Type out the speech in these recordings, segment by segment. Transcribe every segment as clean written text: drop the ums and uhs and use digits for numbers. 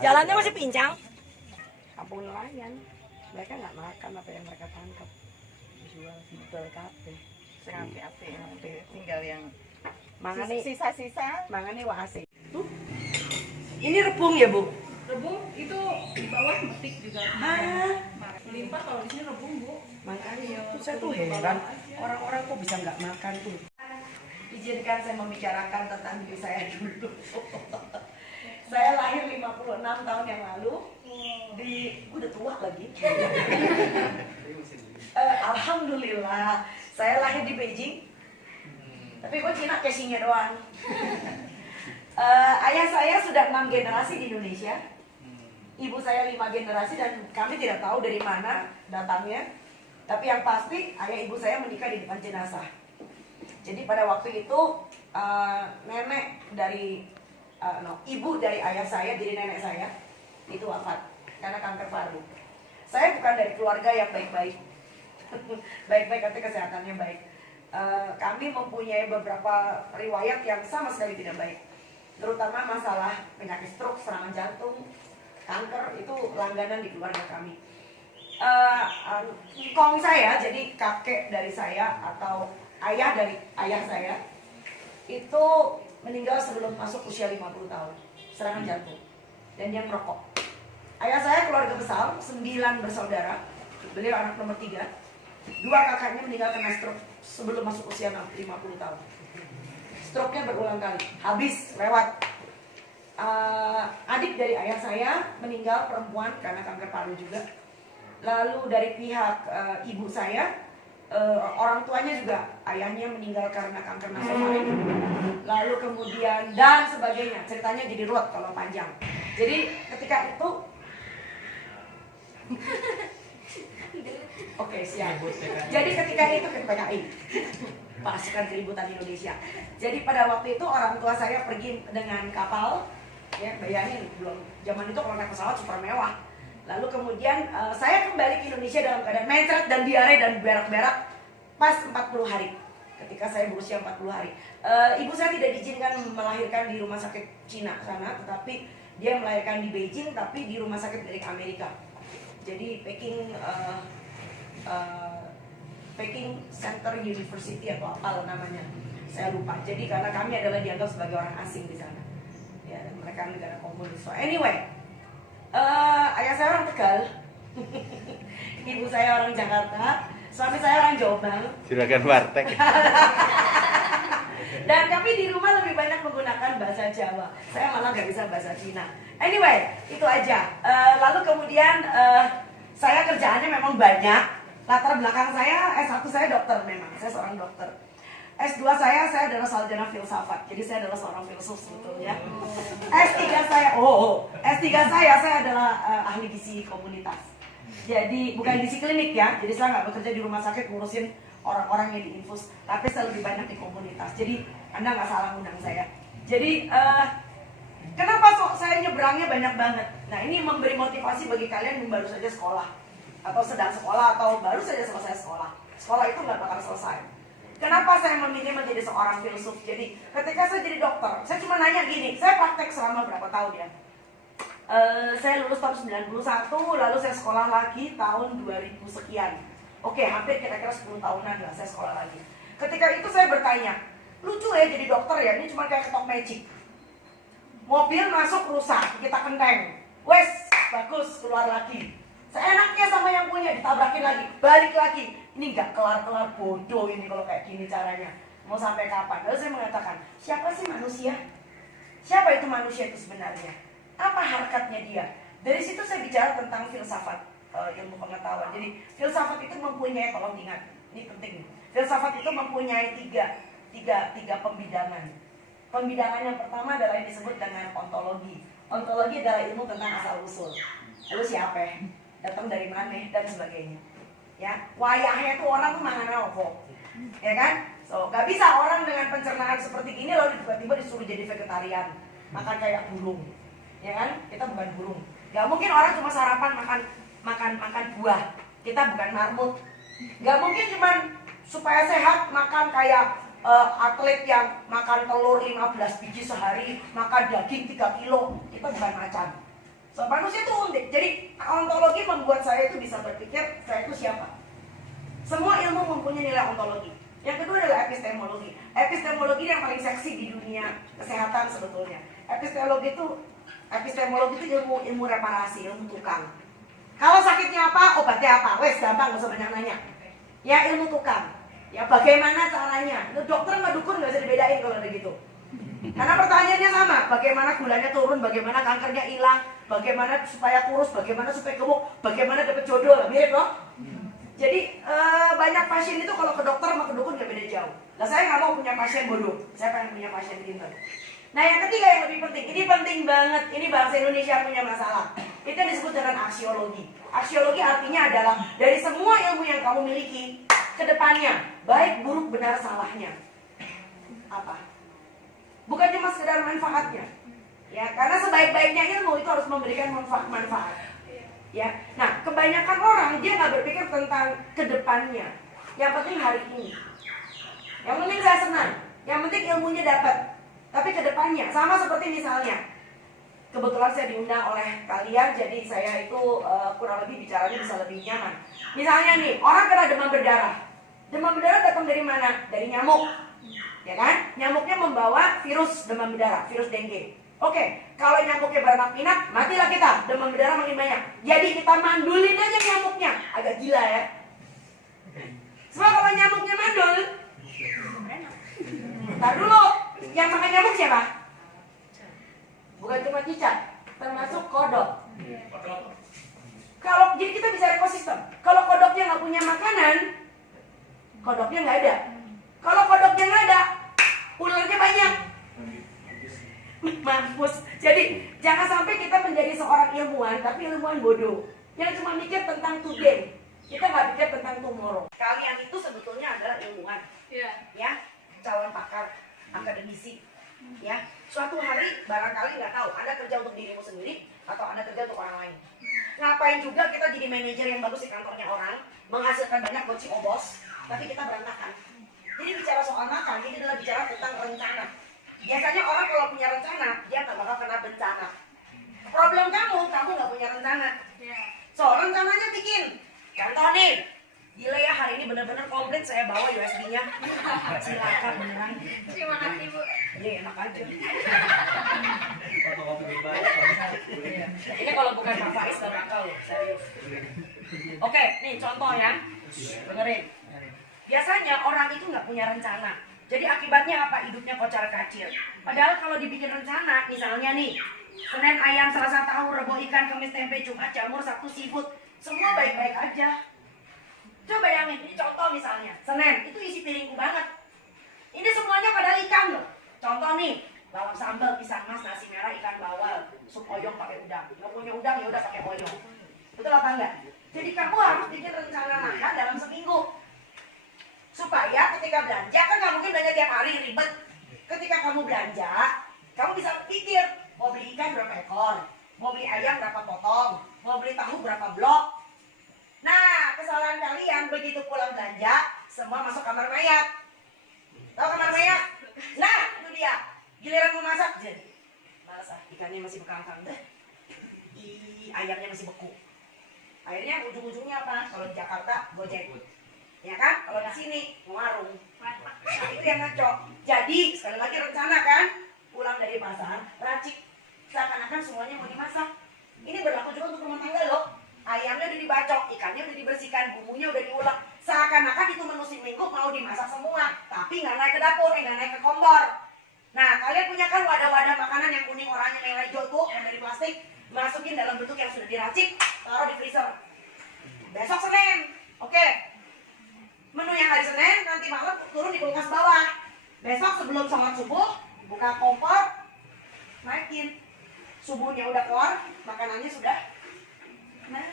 Jalannya masih pincang. Kampung nelayan. Mereka nggak makan apa yang mereka tangkap. Jual bidol kafe. Api tinggal yang Mangane sisa-sisa. mangane wase. Tuh. Ini rebung ya, Bu? Rebung itu di bawah metik juga. Melimpah kalau di sini rebung, Bu. Makanya tuh saya tuh heran orang-orang kok bisa nggak makan tuh. Izinkan saya membicarakan tentang diri saya dulu. Saya lahir 56 tahun yang lalu di udah tua lagi. Alhamdulillah saya lahir di Beijing. Tapi gue Cina casingnya doang. Ayah saya sudah 6 generasi di Indonesia. Ibu saya 5 generasi dan kami tidak tahu dari mana datangnya. Tapi yang pasti ayah ibu saya menikah di depan jenazah. Jadi pada waktu itu nenek dari ibu dari ayah saya, jadi nenek saya itu wafat karena kanker paru. Saya bukan dari keluarga yang baik-baik. Baik-baik artinya kesehatannya baik. Kami mempunyai beberapa riwayat yang sama sekali tidak baik. Terutama masalah penyakit stroke, serangan jantung, kanker itu langganan di keluarga kami. Kong saya, jadi kakek dari saya atau ayah dari ayah saya itu meninggal sebelum masuk usia 50 tahun, serangan jantung, dan dia merokok. Ayah saya keluarga besar, 9 bersaudara, beliau anak nomor 3. 2 kakaknya meninggal karena stroke sebelum masuk usia 50 tahun. Stroke-nya berulang kali, habis, lewat. Adik dari ayah saya meninggal perempuan karena kanker paru juga. Lalu dari pihak ibu saya, orang tuanya juga, ayahnya meninggal karena kanker nasofaring. Lalu kemudian dan sebagainya, ceritanya jadi ruwet kalau panjang. Jadi ketika itu oke, siap. Jadi ketika itu ke PKI, pasukan keributan Indonesia. Jadi pada waktu itu orang tua saya pergi dengan kapal, ya bayangin belum zaman itu kalau naik pesawat super mewah. Lalu kemudian saya kembali ke Indonesia dalam keadaan mencret dan diare dan berak-berak pas 40 hari. Ketika saya berusia 40 hari. Ibu saya tidak diizinkan melahirkan di rumah sakit Cina sana, tetapi dia melahirkan di Beijing tapi di rumah sakit dari Amerika. Jadi Peking Center University atau apa namanya, saya lupa. Jadi karena kami adalah dianggap sebagai orang asing di sana, ya mereka negara komunis. So anyway, ayah saya orang Tegal, ibu saya orang Jakarta, suami saya orang Jombang. Silakan warteg. Dan kami di rumah lebih banyak menggunakan bahasa Jawa. Saya malah nggak bisa bahasa Cina. Anyway, itu aja. Lalu kemudian saya kerjaannya memang banyak. Latar belakang saya, S1 saya dokter memang. Saya seorang dokter. S2 saya adalah sarjana filsafat. Jadi saya adalah seorang filsuf sebetulnya. S3 saya adalah ahli gizi komunitas. Jadi bukan gizi klinik ya. Jadi saya nggak bekerja di rumah sakit ngurusin orang-orang yang diinfus, tapi saya lebih banyak di komunitas. Jadi Anda nggak salah undang saya. Jadi kenapa saya nyebrangnya banyak banget? Nah ini memberi motivasi bagi kalian yang baru saja sekolah, atau sedang sekolah, atau baru saja selesai sekolah. Sekolah itu nggak bakal selesai. Kenapa saya memilih menjadi seorang filsuf? Jadi ketika saya jadi dokter, saya cuma nanya gini, saya praktek selama berapa tahun ya? Saya lulus tahun 91, lalu saya sekolah lagi tahun 2000 sekian. Oke, hampir kira-kira 10 tahunan lah saya sekolah lagi. Ketika itu saya bertanya, lucu ya jadi dokter ya, ini cuma kayak ketok magic. Mobil masuk rusak, kita kenteng. Wes, bagus, keluar lagi. Seenaknya sama yang punya, ditabrakin lagi, balik lagi. Ini nggak kelar-kelar, bodoh ini kalau kayak gini caranya. Mau sampai kapan? Lalu saya mengatakan, siapa sih manusia? Siapa itu manusia itu sebenarnya? Apa harkatnya dia? Dari situ saya bicara tentang filsafat, ilmu pengetahuan. Jadi filsafat itu mempunyai, tolong ingat, ini penting. Filsafat itu mempunyai tiga pembidangan. Pembidangan yang pertama adalah yang disebut dengan ontologi. Ontologi adalah ilmu tentang asal usul. Lalu siapa? Datang dari mana dan sebagainya. Ya, wayahnya itu orang tuh mangan apa? Ya kan? So, gak bisa orang dengan pencernaan seperti ini lalu tiba-tiba disuruh jadi vegetarian, makan kayak burung. Ya kan? Kita bukan burung. Gak mungkin orang cuma sarapan makan buah. Kita bukan marmut. Gak mungkin cuman supaya sehat makan kayak atlet yang makan telur 15 biji sehari, makan daging 3 kilo. Kita bukan macan. So, manusia itu unik. Jadi ontologi membuat saya itu bisa berpikir saya itu siapa. Semua ilmu mempunyai nilai ontologi. Yang kedua adalah epistemologi. Epistemologi yang paling seksi di dunia kesehatan sebetulnya. Epistemologi itu ilmu reparasi, ilmu tukang. Kalau sakitnya apa, obatnya apa, wes gampang, gak usah banyak nanya. Ya ilmu tukang. Ya bagaimana caranya? Dokter sama dukun gak bisa dibedain kalau ada gitu. Karena pertanyaannya sama, bagaimana gulanya turun, bagaimana kankernya hilang, bagaimana supaya kurus, bagaimana supaya gemuk, bagaimana dapat jodoh, mirip loh. Jadi banyak pasien itu kalau ke dokter sama ke dukun gak beda jauh. Nah saya nggak mau punya pasien bodoh, saya pengen punya pasien pintar. Nah yang ketiga yang lebih penting, ini penting banget, ini bangsa Indonesia punya masalah. Itu yang disebut dengan aksiologi. Aksiologi artinya adalah dari semua ilmu yang kamu miliki, ke depannya, baik, buruk, benar, salahnya. Apa? Bukan cuma sekedar manfaatnya. Ya, karena sebaik-baiknya ilmu itu harus memberikan manfaat. Ya, nah kebanyakan orang dia nggak berpikir tentang kedepannya. Yang penting hari ini. Yang penting saya senang. Yang penting ilmunya dapat. Tapi kedepannya sama seperti misalnya, kebetulan saya diundang oleh kalian, jadi saya itu kurang lebih bicaranya bisa lebih nyaman. Misalnya nih, orang kena demam berdarah. Demam berdarah datang dari mana? Dari nyamuk. Ya kan? Nyamuknya membawa virus demam berdarah, virus dengue. Oke, kalau nyamuknya beranak pinak, matilah kita. Demam berdarah makin banyak. Jadi kita mandulin aja nyamuknya. Agak gila ya. Sebab kalau nyamuknya mandul, ntar dulu, yang makan nyamuk siapa? Bukan cuma cicak, termasuk kodok. Kalau jadi kita bisa ekosistem. Kalau kodoknya nggak punya makanan, kodoknya nggak ada. Kalau kodoknya nggak ada, ularnya banyak. Mampus. Jadi jangan sampai kita menjadi seorang ilmuwan, tapi ilmuwan bodoh yang cuma mikir tentang today. Kita nggak pikir tentang tomorrow. Kalian itu sebetulnya adalah ilmuwan, ya, calon pakar, akademisi, ya. Suatu hari barangkali nggak tahu, Anda kerja untuk dirimu sendiri atau Anda kerja untuk orang lain. Ngapain juga kita jadi manajer yang bagus di kantornya orang, menghasilkan banyak gaji obos, tapi kita berantakan. Jadi bicara soal makan, ini adalah bicara tentang rencana. Biasanya orang kalau punya rencana, dia nggak bakal kena bencana. Problem kamu nggak punya rencana. So, rencananya bikin. Contoh nih, gila ya hari ini benar-benar komplit saya bawa USB-nya. Silakan beneran. Terima kasih Bu. Iya enak aja. Ini kalau bukan Pak Faiz gak bakal loh, serius. Oke, nih contoh ya. Dengerin. Biasanya orang itu nggak punya rencana. Jadi akibatnya apa? Hidupnya kocar kacir. Padahal kalau dibikin rencana, misalnya nih, Senin ayam, Selasa tahu, Rebo ikan, Kamis tempe, Jumat jamur, Sabtu seafood, semua baik-baik aja. Coba bayangin, ini contoh misalnya, Senin, itu isi piringku banget. Ini semuanya padahal ikan loh. Contoh nih, bawang sambal, pisang mas, nasi merah, ikan bawal, sup oyong pakai udang. Nggak punya udang ya udah pakai oyong. Betul apa enggak? Jadi kamu harus bikin rencana makan dalam seminggu. Supaya ketika belanja, kan nggak mungkin belanja tiap hari, ribet. Ketika kamu belanja, kamu bisa pikir, mau beli ikan berapa ekor, mau beli ayam berapa potong, mau beli tahu berapa blok. Nah, kesalahan kalian begitu pulang belanja, semua masuk kamar mayat. Tahu kamar mayat? Nah, itu dia. Giliran mau masak, jadi males ah, ikannya masih bekangkang deh. Ayamnya masih beku. Akhirnya ujung-ujungnya apa? Kalau di Jakarta, Gojek. Ya kan? Kalau di sini, warung. Nah, itu yang ngaco. Jadi, sekali lagi rencana kan? Pulang dari pasar, racik. Seakan-akan semuanya mau dimasak. Ini berlaku juga untuk rumah tangga loh. Ayamnya udah dibacok, ikannya udah dibersihkan, bumbunya udah diulek. Seakan-akan itu menu seminggu mau dimasak semua. Tapi nggak naik ke dapur, nggak naik ke kompor. Nah, kalian punya kan wadah-wadah makanan yang kuning, oranye, merah, hijau tuh, yang dari plastik. Masukin dalam bentuk yang sudah diracik, taruh di freezer. Besok Senin, oke. Menu yang hari Senin, nanti malam turun di kulkas bawah. Besok sebelum sholat subuh, buka kompor, naikin. Subuhnya udah keluar, makanannya sudah. Nah,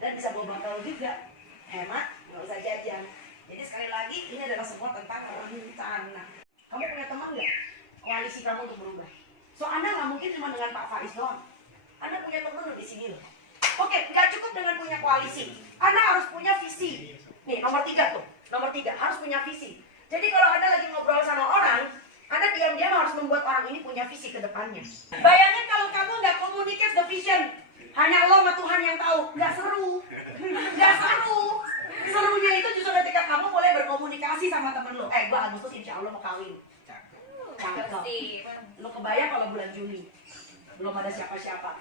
dan bisa bawa bakal juga. Hemat, nggak usah jajan. Jadi sekali lagi, ini adalah semua tentang rencana. Kamu punya teman nggak? Koalisi kamu untuk berubah. So, Anda nggak mungkin cuma dengan Pak Faiz doang. Anda punya teman loh di sini loh. Oke, nggak cukup dengan punya koalisi. Anda harus punya visi. Nih, nomor 3 tuh. Nomor 3, harus punya visi. Jadi kalau Anda lagi ngobrol sama orang, Anda diam-diam harus membuat orang ini punya visi ke depannya. Bayangin kalau kamu nggak communicate the vision. Hanya lo sama Tuhan yang tahu. Nggak seru. Nggak seru. Serunya itu justru ketika kamu boleh berkomunikasi sama temen lo. Gue Agustus insya Allah mau kawin. Cakep loh. Lo kebayang kalau bulan Juni belum ada siapa-siapa.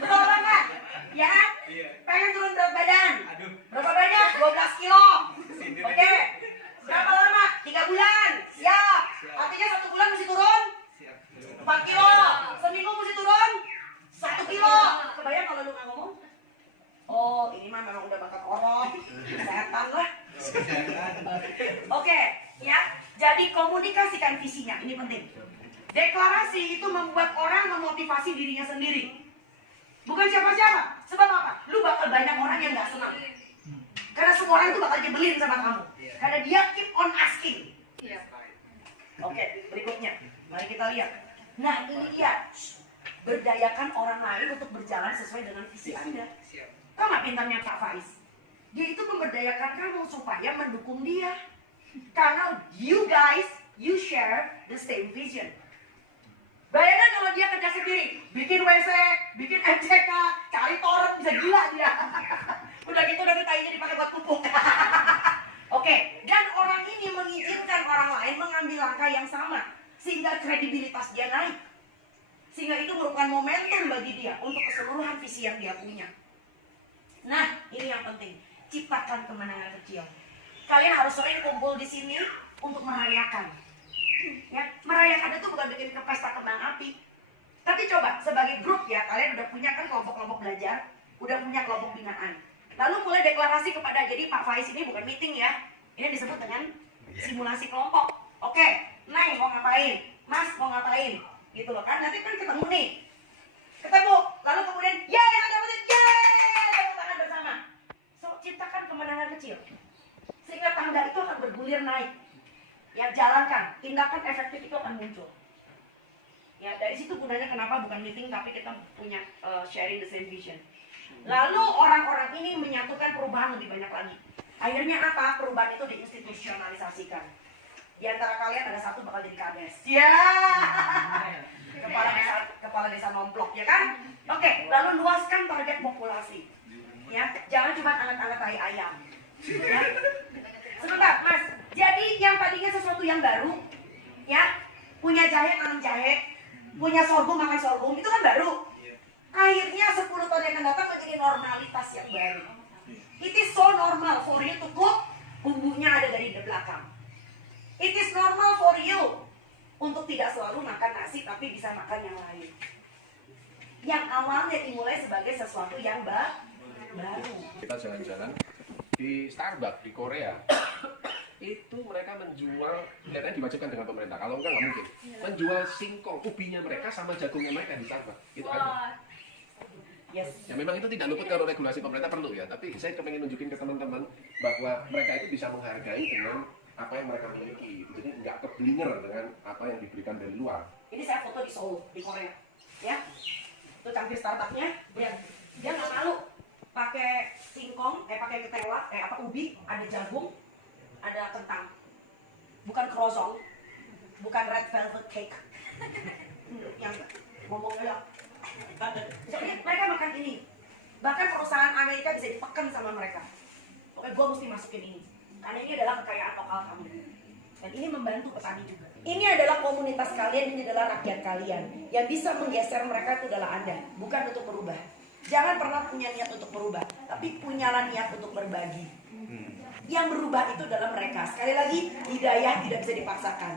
Betul banget? Ya? Pengen turun berat badan? Berapa banyak? 12 kilo. Oke. Berapa lama? 3 bulan. Siap. Artinya 1 bulan mesti turun 4 kilo. Seminggu mesti turun 1 kilo. Kebayang kalau lu nggak ngomong? Oh, ini mah memang udah bakat orang. Setan lah. Oke, ya. Jadi komunikasikan visinya, ini penting. Deklarasi itu membuat orang memotivasi dirinya sendiri. Bukan siapa-siapa. Sebab apa? Lu bakal banyak orang yang gak senang. Karena semua orang tuh bakal nyebelin sama kamu. Karena dia keep on asking. Oke, berikutnya. Mari kita lihat. Nah, ini dia. Berdayakan orang lain untuk berjalan sesuai dengan visi Anda. Tahu gak pintarnya Pak Faiz? Dia itu memberdayakan kamu supaya mendukung dia. Karena you guys, you share the same vision. Bayangkan kalau dia kerja sendiri, bikin WC, bikin MCK, cari torrent, bisa gila dia. Udah gitu nanti tainya dipakai buat pupuk. Oke, dan orang ini mengizinkan orang lain mengambil langkah yang sama, sehingga kredibilitas dia naik. Sehingga itu merupakan momentum bagi dia untuk keseluruhan visi yang dia punya. Nah, ini yang penting, ciptakan kemenangan kecil. Kalian harus sering kumpul di sini untuk merayakan. Ya, merayakan itu bukan bikin ke pesta kembang api. Tapi coba sebagai grup ya, kalian udah punya kan kelompok-kelompok belajar, udah punya kelompok binaan. Lalu mulai deklarasi kepada, jadi Pak Faiz ini bukan meeting ya, ini disebut dengan simulasi kelompok. Oke, Neng mau ngapain? Mas mau ngapain? Gitu loh kan, nanti kan ketemu nih. Ketemu, lalu kemudian, yeay ada meeting, yeay, tepuk tangan bersama. So, ciptakan kemenangan kecil. Sehingga tangga itu akan bergulir naik. Ya, jalankan, tindakan efektif itu akan muncul. Ya, dari situ gunanya kenapa bukan meeting tapi kita punya sharing the same vision. Lalu orang-orang ini menyatukan perubahan lebih banyak lagi. Akhirnya apa? Perubahan itu diinstitusionalisasikan. Di antara kalian ada satu bakal jadi kades. Ya. Kepala desa nomplok, ya kan? Oke, lalu luaskan target populasi. Ya, jangan cuma anak-anak tai ayam. Ya. Sebentar, Mas. Jadi yang tadinya sesuatu yang baru, ya, punya jahe tanam jahe, punya sorghum makan sorghum, itu kan baru. Akhirnya 10 tahun yang akan datang menjadi normalitas yang baru. It is so normal for you to cook, bumbunya ada dari belakang. It is normal for you untuk tidak selalu makan nasi tapi bisa makan yang lain. Yang awalnya dimulai sebagai sesuatu yang baru. Kita jalan-jalan di Starbucks di Korea. Itu mereka menjual, lihatnya diwajibkan dengan pemerintah, kalau enggak mungkin. Menjual singkong, ubinya mereka sama jagungnya mereka di Starbucks. Itu ada. Yes. Ya memang itu tidak luput kalau regulasi pemerintah perlu ya, tapi saya pengen nunjukin ke teman-teman bahwa mereka itu bisa menghargai dengan apa yang mereka miliki. Jadi nggak keblinger dengan apa yang diberikan dari luar. Ini saya foto di Seoul, di Korea. Ya. Itu cangkir Starbucksnya, dia nggak malu pakai singkong, pakai ketela, ubi, ada jagung, ada kentang. Bukan croissant, bukan red velvet cake. Yang ngomongnya jadi mereka makan ini. Bahkan perusahaan Amerika bisa ditekan sama mereka. Oke, gue mesti masukin ini karena ini adalah kekayaan lokal kamu. Dan ini membantu petani juga. Ini adalah komunitas kalian, ini adalah rakyat kalian. Yang bisa menggeser mereka itu adalah Anda, bukan untuk berubah. Jangan pernah punya niat untuk berubah, tapi punyalah niat untuk berbagi. Yang berubah itu adalah mereka. Sekali lagi, hidayah tidak bisa dipaksakan.